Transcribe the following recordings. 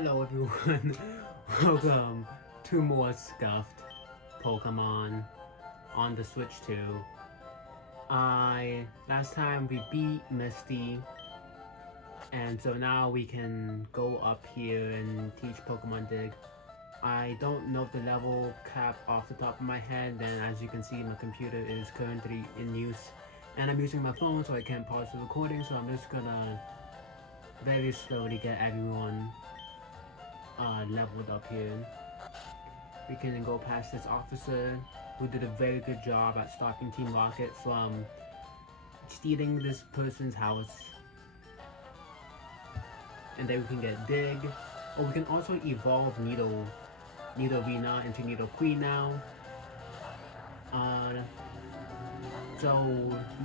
Hello everyone, welcome to more scuffed Pokemon on the Switch 2. Last time we beat Misty, and so now we can go up here and teach Pokemon Dig. I don't know the level cap off the top of my head, and as you can see my computer is currently in use. And I'm using my phone so I can't pause the recording, so I'm just gonna very slowly get everyone leveled up here. We can go past this officer who did a very good job at stopping Team Rocket from stealing this person's house. And then we can get Dig. Or we can also evolve Nidorina into Nidoqueen now. So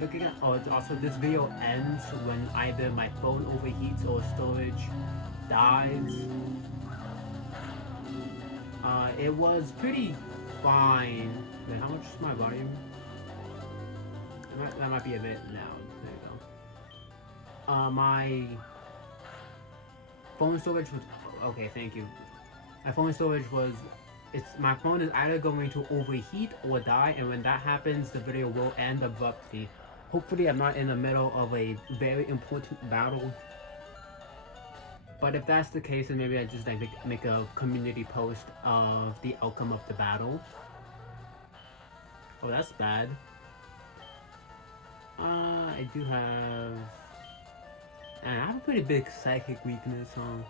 looking at also this video ends when either my phone overheats or storage dies. It was pretty fine. Wait, how much is my volume? That might be a bit loud. There you go. My phone storage was okay. Thank you. My phone storage was. My phone is either going to overheat or die, and when that happens, the video will end abruptly. Hopefully, I'm not in the middle of a very important battle. But if that's the case, then maybe I just like make a community post of the outcome of the battle. Oh, that's bad. I do have. I have a pretty big psychic weakness, huh?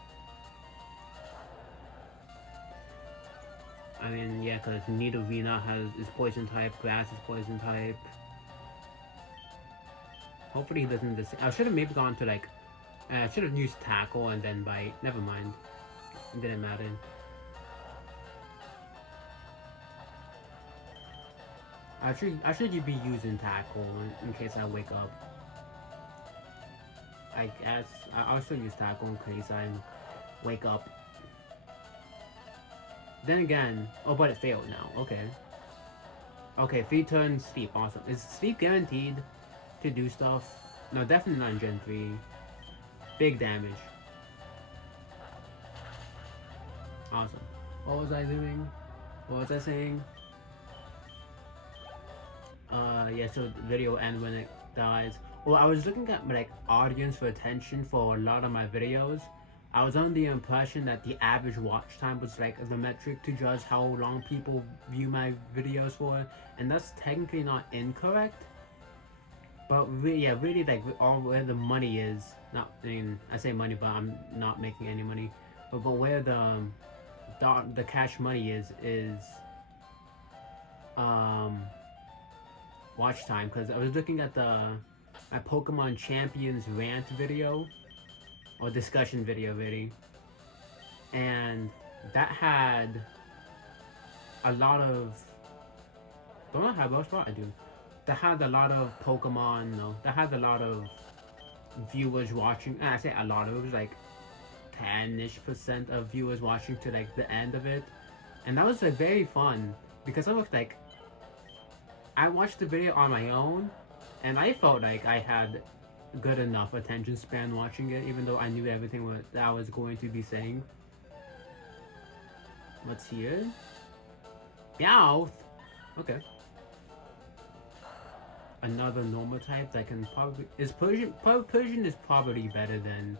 I mean, yeah, because Nidorina is poison type, Grass is poison type. Hopefully he doesn't. I should have maybe gone to like. I should have used Tackle and then Bite. Never mind. It didn't matter. I should be using Tackle in case I wake up. I guess I'll still use Tackle in case I wake up. Then again, oh, but it failed now. Okay. Okay, 3 turns Sleep. Awesome. Is Sleep guaranteed to do stuff? No, definitely not in Gen 3. Big damage. Awesome. What was I doing? What was I saying? Yeah, so the video end when it dies. Well, I was looking at like audience for attention for a lot of my videos. I was under the impression that the average watch time was like the metric to judge how long people view my videos for, and that's technically not incorrect. But really, yeah, really like all where the money is. Not, I mean, I say money, but I'm not making any money. But where the cash money is watch time. Because I was looking at my Pokemon Champions rant video or discussion video, really, and that had a lot of. Don't know how much I do. That had a lot of Pokemon. No, that had a lot of viewers watching. I say a lot. It was like 10-ish% of viewers watching to like the end of it, and that was like very fun because I was like, I watched the video on my own, and I felt like I had good enough attention span watching it, even though I knew everything that I was going to be saying. What's here? Meowth. Okay. Another normal type that can probably is Persian. Persian is probably better than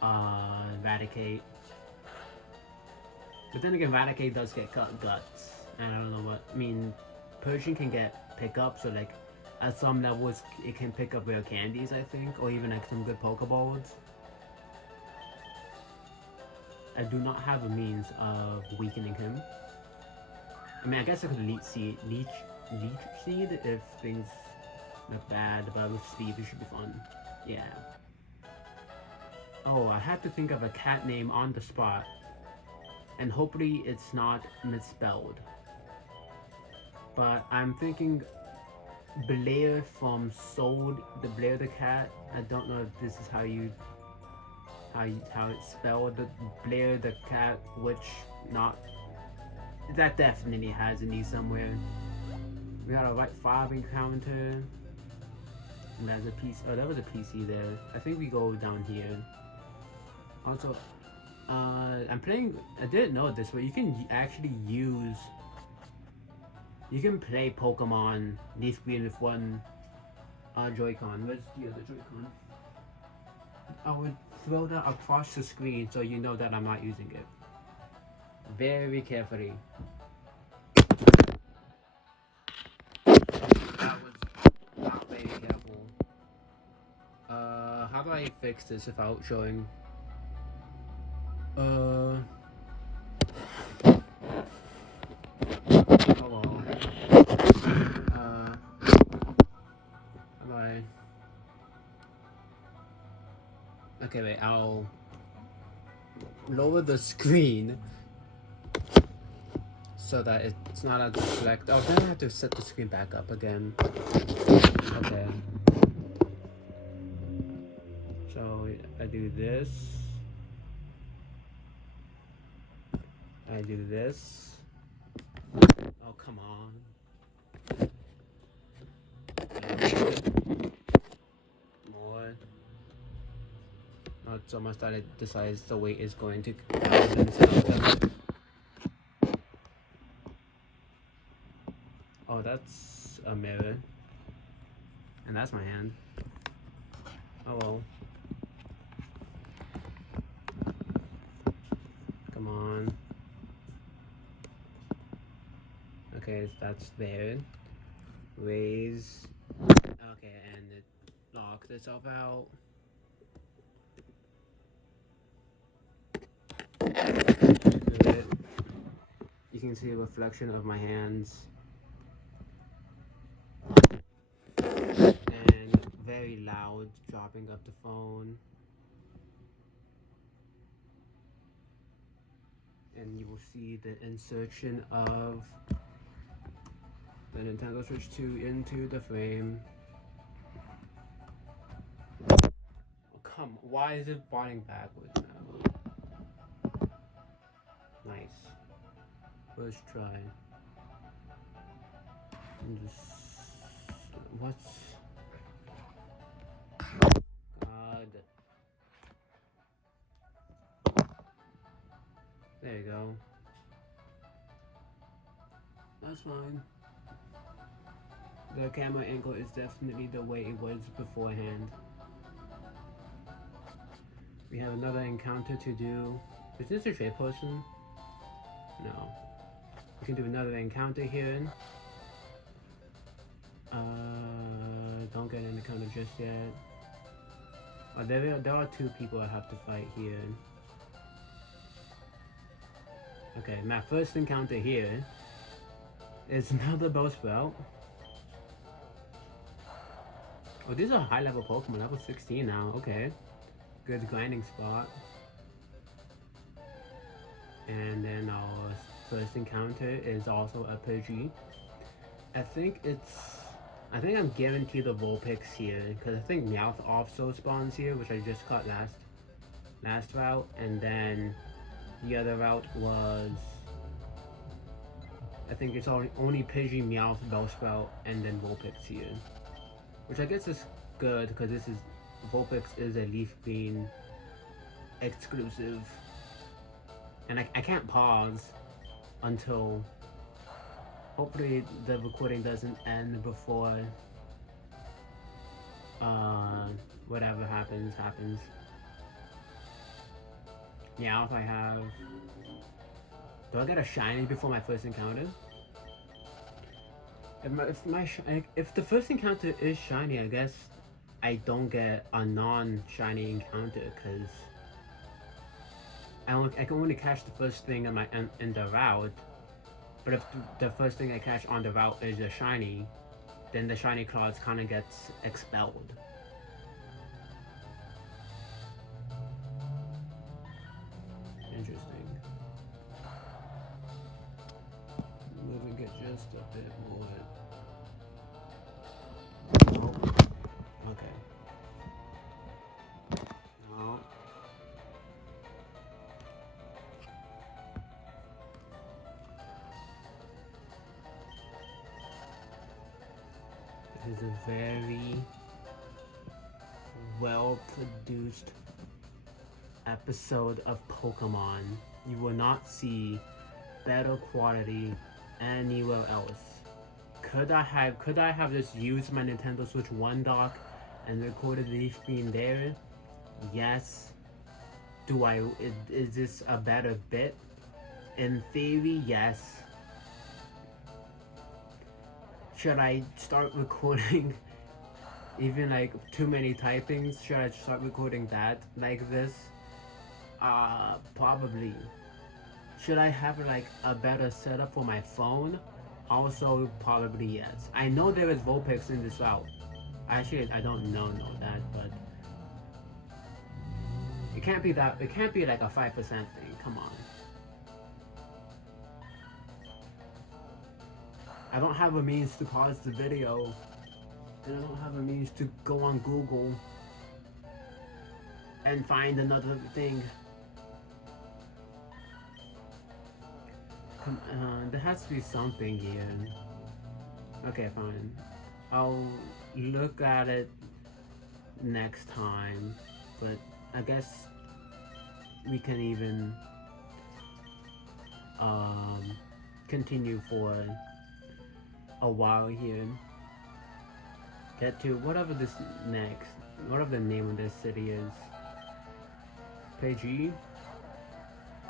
Raticate. But then again, Raticate does get guts, and I don't know what. I mean, Persian can get pickup, so like at some levels it can pick up rare candies, I think, or even like some good Pokeballs. I do not have a means of weakening him. I mean, I guess I could Leech Seed if things look bad, but with speed it should be fun. Yeah. Oh, I had to think of a cat name on the spot, and hopefully it's not misspelled. But I'm thinking Blair from Soul, the Blair the cat. I don't know if this is how it's spelled. The Blair the cat, which not. That definitely has an E somewhere. We got a right 5 encounter. And that's a piece. Oh, that was a PC there. I think we go down here. Also, I'm playing. I didn't know this, but you can actually use. You can play Pokemon this screen with one Joy-Con. Where's the other Joy-Con? I would throw that across the screen so you know that I'm not using it. Very carefully. That was not very careful. How do I fix this without showing? Hold on. Am I? Okay, wait. I'll lower the screen so that it's not a deflect. Oh, then I have to set the screen back up again. Okay. So I do this. I do this. Oh, come on. More. Oh, it's almost that it decides the weight is going to balance itself. Oh, that's a mirror. And that's my hand. Oh well. Come on. Okay, that's there. Raise. Okay, and it locks itself out. Good. You can see a reflection of my hands. And very loud, dropping up the phone. And you will see the insertion of the Nintendo Switch 2 into the frame. Oh, come, why is it falling backwards now? Nice. First try. And just what's God? There you go. That's fine. The camera angle is definitely the way it was beforehand. We have another encounter to do. Is this a trade person? No. We can do another encounter here. Don't get an encounter just yet. Oh, there are two people I have to fight here. Okay, my first encounter here is another Bellsprout. Oh, these are high level Pokemon, level 16 now, okay. Good grinding spot. And then our first encounter is also a Pidgey. I think I'm guaranteed the Vulpix here, because I think Meowth also spawns here, which I just caught last route, and then the other route was, I think it's only Pidgey, Meowth, Bellsprout, and then Vulpix here. Which I guess is good, because Vulpix is a Leaf Green exclusive. And I can't pause until, hopefully the recording doesn't end before whatever happens. Yeah, if I have, do I get a shiny before my first encounter? If the first encounter is shiny, I guess I don't get a non-shiny encounter, because I can only catch the first thing in the route. But if the first thing I catch on the route is a shiny, then the shiny clause kind of gets expelled. Interesting. Moving it just a bit more. Oh, okay. No. This is a very well produced episode of Pokemon. You will not see better quality anywhere else. Could I have just used my Nintendo Switch 1 dock and recorded the stream there? Yes. Is this a better bit? In theory, yes. Should I start recording even like too many typings? Should I start recording that like this? Probably. Should I have like a better setup for my phone? Also, probably yes. I know there is Vulpix in this route. Actually, I don't know that, but it can't be that. It can't be like a 5% thing. Come on. I don't have a means to pause the video, and I don't have a means to go on Google and find another thing. There has to be something here. Okay, fine. I'll look at it next time, but I guess we can even continue for a while here. Get to whatever this next, whatever the name of this city is. Pidgey.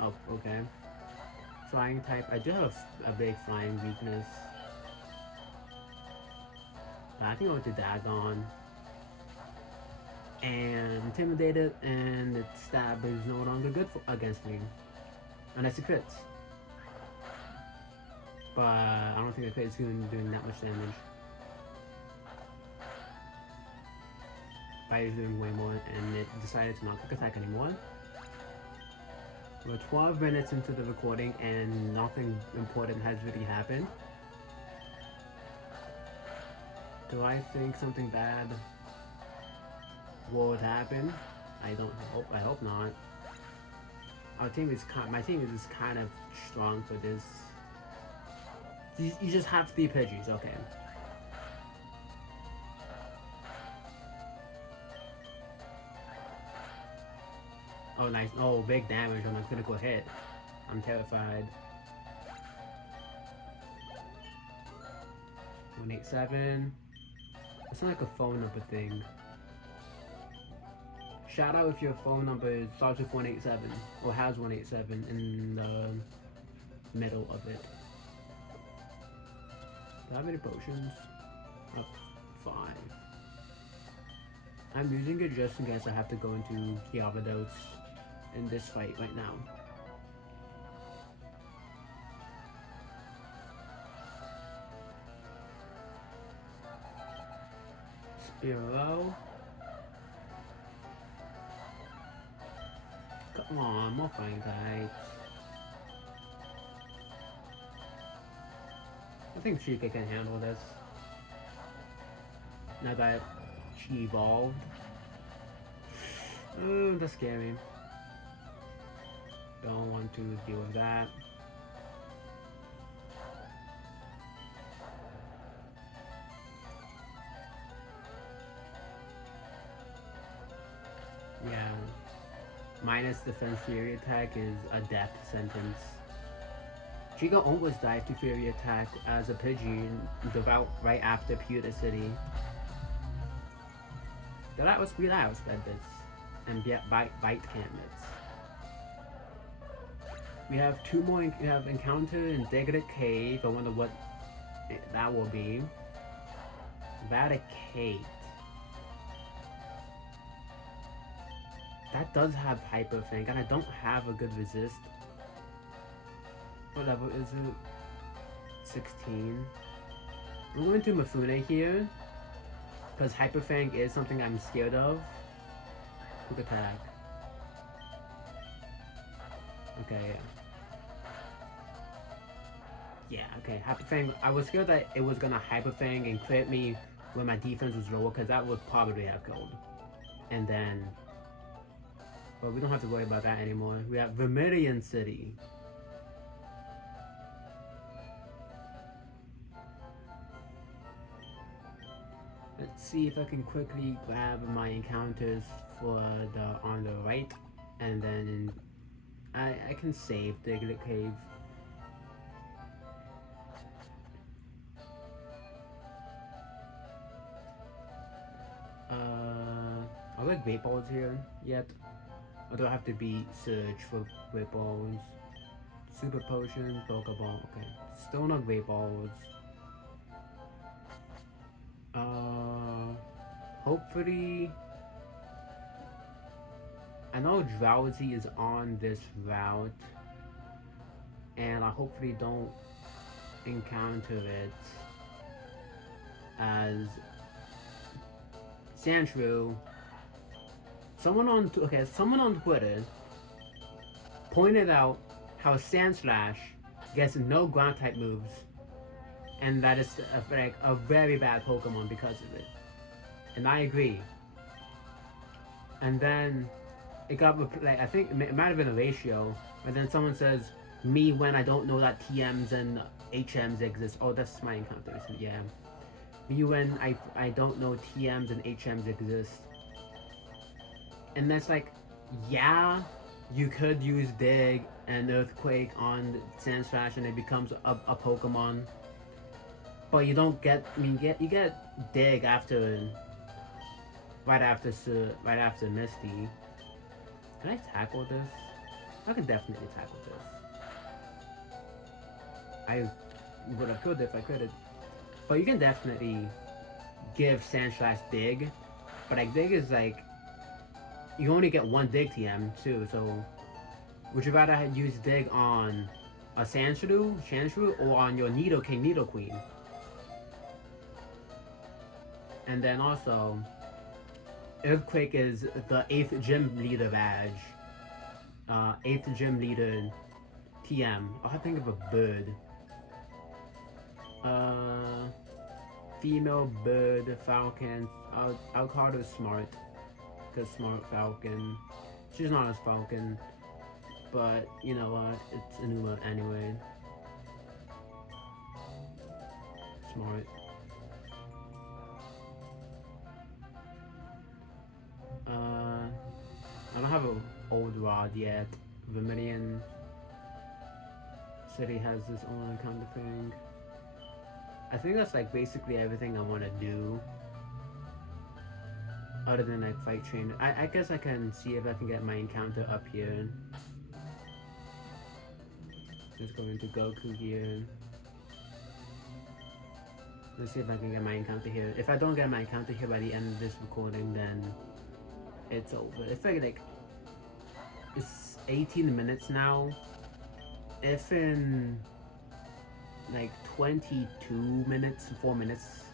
Oh, okay. Flying type. I do have a big flying weakness. I can go to Dagon. And Intimidated, and its stab is no longer good against me. Unless it crits. But I don't think a crit is doing that much damage. Fire is doing way more, and it decided to not quick attack anymore. We're 12 minutes into the recording and nothing important has really happened. Do I think something bad would happen? I hope not. My team is just kind of strong for this. You just have 3 Pidgeys, okay. Oh, nice. Oh, big damage on a critical hit. I'm terrified. 187. It's not like a phone number thing. Shout out if your phone number starts with 187 or has 187 in the middle of it. Do I have any potions? Up 5. I'm using it just in case I have to go into Gyarados in this fight right now. Spearow. Come on, more flying types. I think Chica can handle this. Now that she evolved. Oh, that's scary. Don't want to deal with that. Yeah. Minus defense Fury attack is a death sentence. Chica almost died to Fury attack as a Pidgey the route right after Pewter City. Did I outspread this? And bite can't miss. We have 2 more. We have Encounter in Diglett Cave. I wonder what that will be. Vaticate. That does have Hyper Fang, and I don't have a good resist. What level is it? 16. I'm going to Mifune here, because Hyper Fang is something I'm scared of. Quick attack. Okay, yeah. Yeah, okay. Hyper Fang. I was scared that it was gonna Hyper Fang and crit me when my defense was lower, because that would probably have killed. And then. But we don't have to worry about that anymore. We have Vermilion City. Let's see if I can quickly grab my encounters for on the right and then I can save the cave. Are there great balls here yet? Or do I have to be search for great balls? Super potion, Pokeball. Okay, still no great balls. Hopefully, I know Drowsy is on this route, and I hopefully don't encounter it as Sandshrew. Someone on Twitter pointed out how Sandslash gets no ground type moves, and that is a very bad Pokemon because of it. And I agree. And then it got like I think it might have been a ratio, and then someone says me when I don't know that TMs and HMs exist. Oh, that's my encounter. So yeah, me when I don't know TMs and HMs exist. And that's like, yeah, you could use Dig and Earthquake on Sandslash and it becomes a Pokemon. But you don't get, you get Dig after, right after Misty. Can I tackle this? I can definitely tackle this. I would have could if I could. But you can definitely give Sandslash Dig. But like Dig is like, you only get one Dig TM too, so would you rather use Dig on a Sandshrew, or on your Nidoking Nidoqueen? And then also, Earthquake is the 8th gym leader badge. 8th gym leader TM. Oh, I think of a bird. Female bird, falcon. I'll call her Smart. Because Smart Falcon. She's not as Falcon. But, you know what? It's a new anyway. Smart. I don't have an old rod yet. Vermilion City has this own kind of thing. I think that's like basically everything I want to do. Other than like fight train. I guess I can see if I can get my encounter up here. Just going to Goku here. Let's see if I can get my encounter here. If I don't get my encounter here by the end of this recording, then it's over. If I like, it's 18 minutes now. If in like 22 minutes, 4 minutes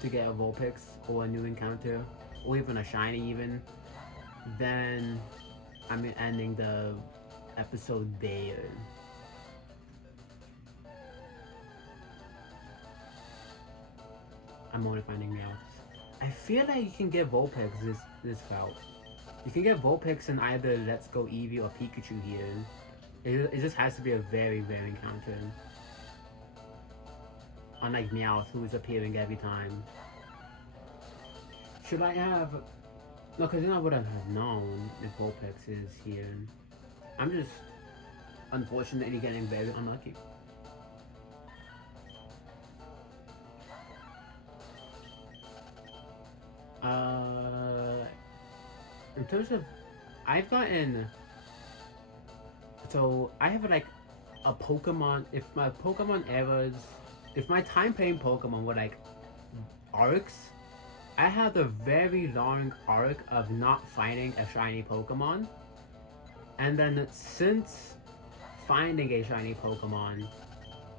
to get a Vulpix or a new encounter, or even a shiny even, then I'm ending the episode there. I'm only finding out. I feel like you can get Vulpix this route. You can get Vulpix in either Let's Go Eevee or Pikachu here. It just has to be a very rare encounter. Unlike Meowth, who's appearing every time. Should I have... No, because then I would have known if Vulpix is here. I'm just unfortunately getting very unlucky. In terms of... I've gotten... So, I have like a Pokemon... If my Pokemon eras... If my time playing Pokemon were like arcs, I had a very long arc of not finding a shiny Pokemon. And then since finding a shiny Pokemon,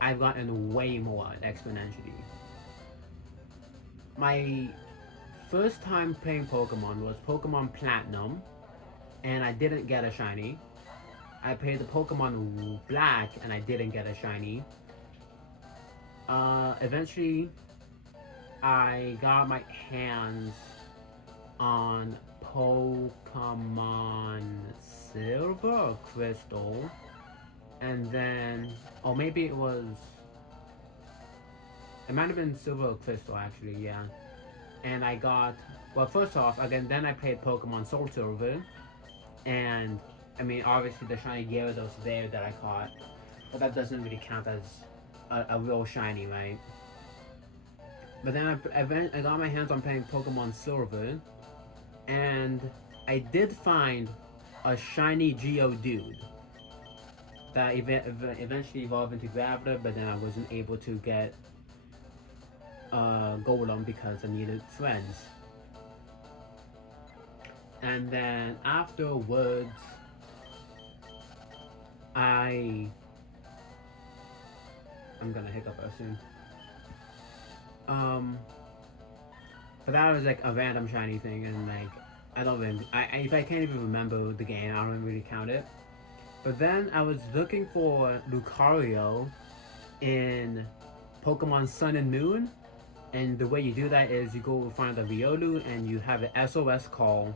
I've gotten way more exponentially. My first time playing Pokemon was Pokemon Platinum, and I didn't get a shiny. I played the Pokemon Black, and I didn't get a shiny. Eventually, I got my hands on Pokemon Silver or Crystal, and then, or maybe it was, it might have been Silver or Crystal actually, yeah. And I got, well, first off, again, then I played Pokemon Soul Silver, and I mean, obviously the shiny Gyarados there that I caught, but that doesn't really count as a real shiny, right? But then I got my hands on playing Pokemon Silver, and I did find a shiny Geodude that eventually evolved into Graveler, but then I wasn't able to get Golem because I needed friends. And then afterwards, I'm gonna hiccup soon. But that was like a random shiny thing, and like I don't even if I can't even remember the game, I don't really count it. But then I was looking for Lucario in Pokemon Sun and Moon, and the way you do that is you go find the Riolu and you have an SOS call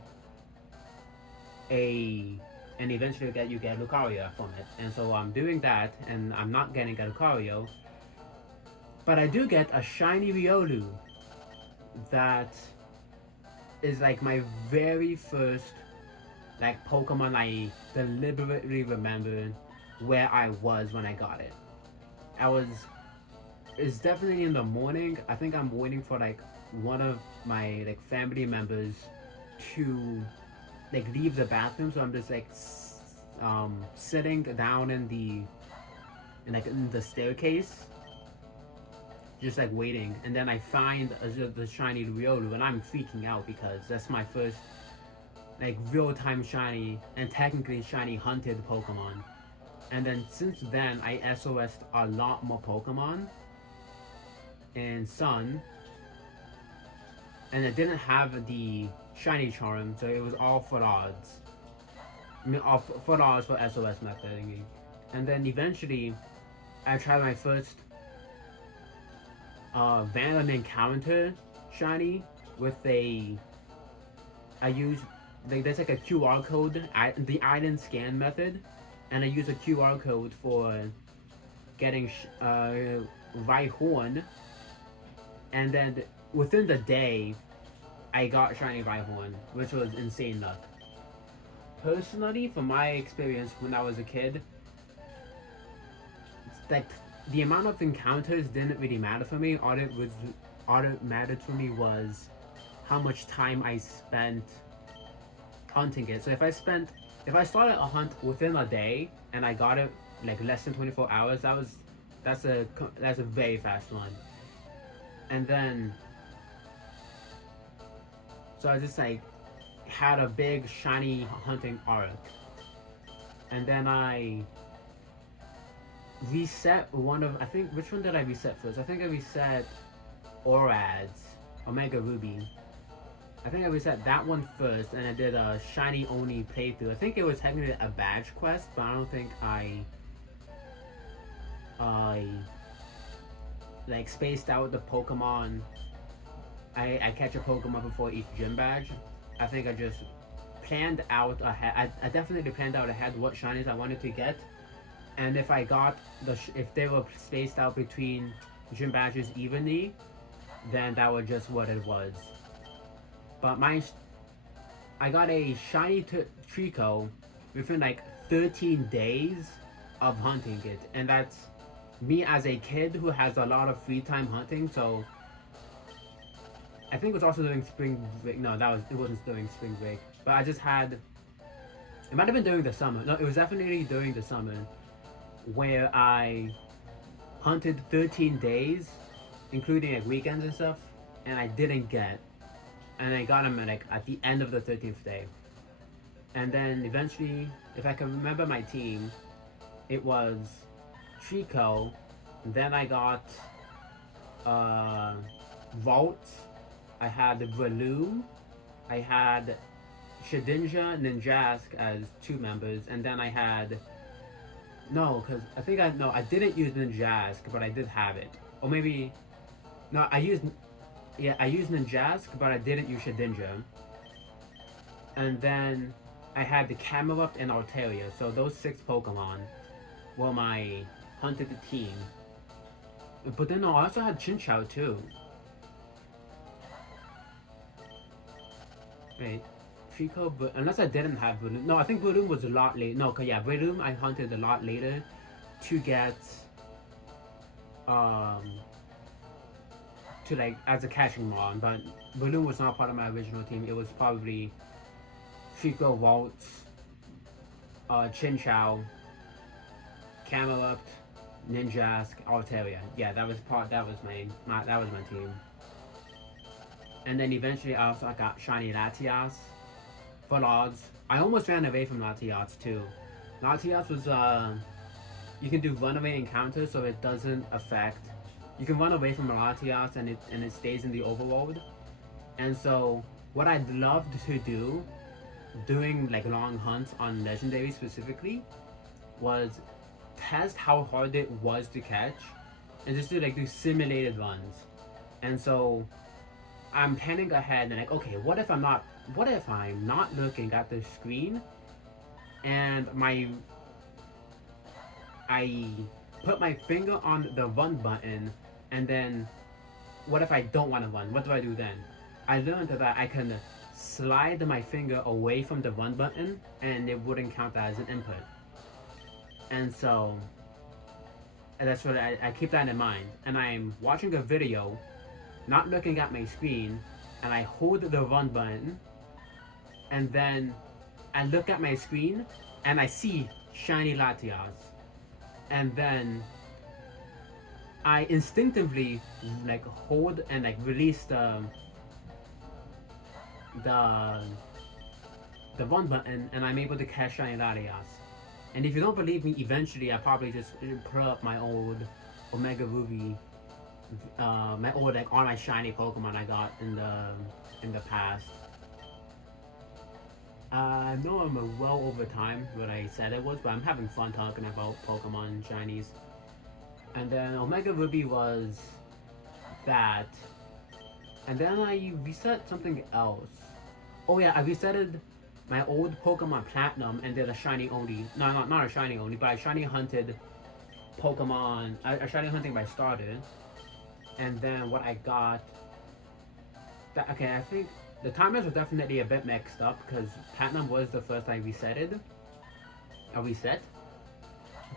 and eventually you get Lucario from it. And so I'm doing that, and I'm not getting a Lucario, but I do get a shiny Riolu that is like my very first like Pokemon I deliberately remembered where I was when I got it. It's definitely in the morning. I think I'm waiting for like one of my like family members to like leave the bathroom, so I'm just like sitting down in the staircase, just like waiting, and then I find the shiny Riolu, and I'm freaking out because that's my first like real-time shiny and technically shiny hunted Pokemon. And then since then I SOS'd a lot more Pokemon in Sun, and I didn't have the shiny charm, so it was all for odds. I mean, all for odds for SOS method. And then eventually I tried my first random encounter shiny with I used there's like a QR code, the island scan method, and I use a QR code for getting Rhyhorn, and then within the day I got shiny Rhyhorn, which was insane luck. Personally, from my experience when I was a kid, like the amount of encounters didn't really matter for me. All that mattered for me was how much time I spent hunting it. So if I started a hunt within a day and I got it like less than 24 hours, that's a very fast one. And then so I just like had a big shiny hunting arc, and then I reset I think, which one did I reset first? I think I reset Orad's Omega Ruby. I think I reset that one first, and I did a shiny only playthrough. I think it was technically a badge quest, but I don't think I like spaced out the Pokemon. I catch a Pokemon before each gym badge. I think I just planned out ahead. I definitely planned out ahead what shinies I wanted to get, and if I got if they were spaced out between gym badges evenly, then that was just what it was. But I got a shiny Trico within like 13 days of hunting it, and that's me as a kid who has a lot of free time hunting. So I think it was also during spring break. No, it wasn't during spring break. But I just had. It might have been during the summer. No, it was definitely during the summer, where I hunted 13 days, including like weekends and stuff, and I didn't get. And I got him at the end of the 13th day. And then eventually, if I can remember my team, it was Trico. Then I got Vault. I had the Breloom. I had Shedinja, Ninjask as 2 members, and then I had I didn't use Ninjask, but I did have it. Or maybe I used Ninjask, but I didn't use Shedinja. And then I had the Camerupt and Altaria. So those 6 Pokemon were my hunted team. But then I also had Chinchou too. Wait, Trico, but unless I didn't have Breloom. No, I think Breloom was a lot late. No, cause yeah, Breloom I hunted a lot later to get um to like as a catching mon, but Breloom was not part of my original team. It was probably Trico, Waltz, Chinchou, Camelot, Ninjask, Altaria. Yeah, that was my team. And then eventually I also got Shiny Latias, Full Odds. I almost ran away from Latias too. Latias was you can do runaway encounters so it doesn't affect. You can run away from Latias and it stays in the overworld. And so what I'd love to do, doing like long hunts on legendary specifically, was test how hard it was to catch, and just do simulated runs. And so I'm planning ahead and like, okay, what if I'm not looking at the screen and I put my finger on the run button, and then what if I don't want to run? What do I do then? I learned that I can slide my finger away from the run button and it wouldn't count as an input. And so that's what I keep that in mind. And I'm watching a video, not looking at my screen, and I hold the run button, and then I look at my screen and I see shiny Latias, and then I instinctively like hold and like release the run button, and I'm able to catch shiny Latias. And if you don't believe me, eventually I probably just pull up my old Omega Ruby, my old like all my shiny Pokemon I got in the past. I know I'm well over time what I said it was, but I'm having fun talking about Pokemon shinies. And then Omega Ruby was that, and then I reset something else. Oh yeah, I resetted my old Pokemon Platinum and did a shiny only. No, not a shiny only, but I shiny hunted Pokemon. I shiny hunting by starter, and then what I got. Okay, I think the timers were definitely a bit mixed up because Platinum was the first I reset.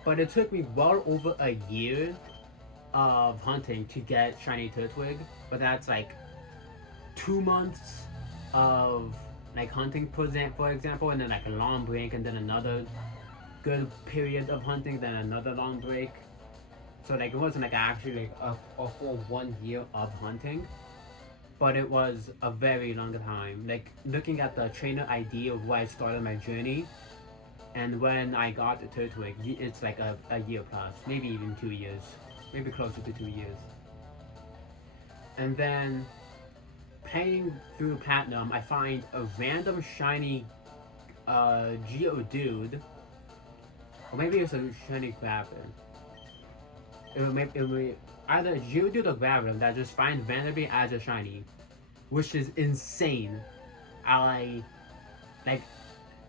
But it took me well over a year of hunting to get shiny Turtwig. But that's like 2 months of like hunting for example, and then like a long break, and then another good period of hunting, then another long break. So like it wasn't like actually like a full 1 year of hunting, but it was a very long time. Like looking at the trainer ID of where I started my journey, and when I got the Turtwig, it's like a year plus, maybe even 2 years, maybe closer to 2 years. And then playing through Platinum, I find a random shiny Geodude, or maybe it's a shiny Graveler. It will be either a Geodude or Graveler that just find randomly as a shiny, which is insane. I like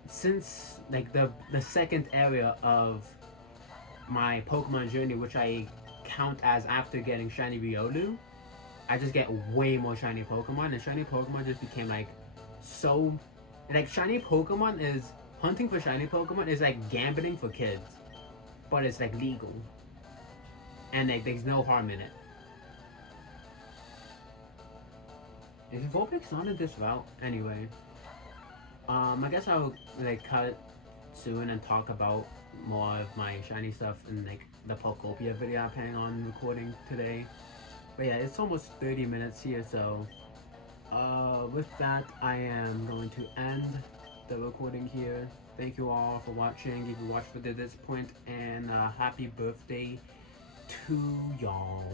since like the second area of my Pokemon journey, which I count as after getting shiny Riolu, I just get way more shiny Pokemon, and shiny Pokemon just became like so, like shiny Pokemon is, hunting for shiny Pokemon is like gambling for kids, but it's like legal, and like there's no harm in it. Is Vulpix not in this route? Anyway, I guess I'll like cut soon and talk about more of my shiny stuff in like the Pokopia video I'm planning on recording today. But yeah, it's almost 30 minutes here, so with that, I am going to end the recording here. Thank you all for watching, if you watched to this point, and happy birthday to y'all.